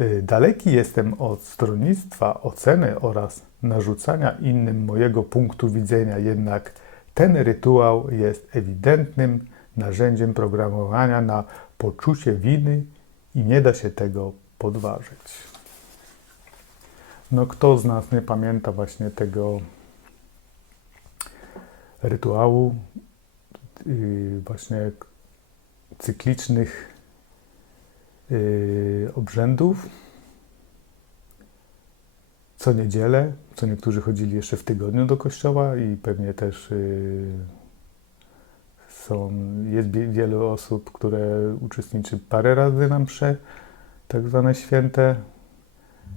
Y, Daleki jestem od stronnictwa oceny oraz narzucania innym mojego punktu widzenia, jednak ten rytuał jest ewidentnym narzędziem programowania na poczucie winy i nie da się tego podważyć. No, kto z nas nie pamięta właśnie tego rytuału, yy, właśnie cyklicznych obrzędów? Co niedzielę, co niektórzy chodzili jeszcze w tygodniu do kościoła i pewnie też yy, są, jest wiele osób, które uczestniczy parę razy na msze, tak zwane święte,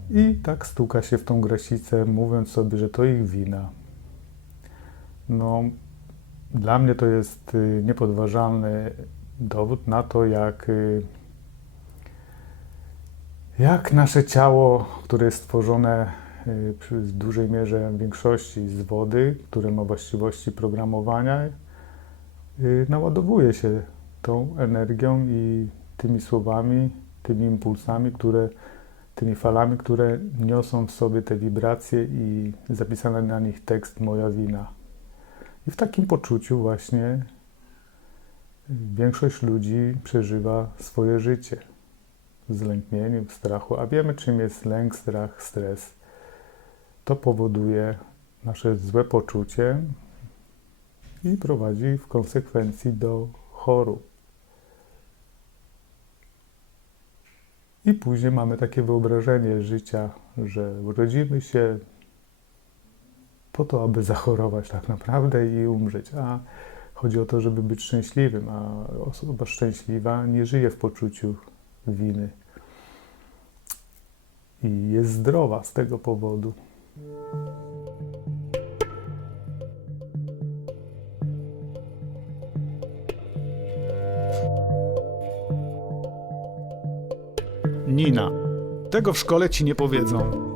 i tak stuka się w tą grasicę, mówiąc sobie, że to ich wina. No, dla mnie to jest y, niepodważalny dowód na to, jak, y, jak nasze ciało, które jest stworzone y, w dużej mierze w większości z wody, które ma właściwości programowania, y, naładowuje się tą energią i tymi słowami, tymi impulsami, które tymi falami, które niosą w sobie te wibracje i zapisany na nich tekst Moja wina. I w takim poczuciu właśnie większość ludzi przeżywa swoje życie zlęknieniu, w strachu, a wiemy czym jest lęk, strach, stres. To powoduje nasze złe poczucie i prowadzi w konsekwencji do chorób. I później mamy takie wyobrażenie życia, że urodzimy się po to, aby zachorować tak naprawdę i umrzeć. A chodzi o to, żeby być szczęśliwym, a osoba szczęśliwa nie żyje w poczuciu winy. I jest zdrowa z tego powodu. Nina. Tego w szkole ci nie powiedzą.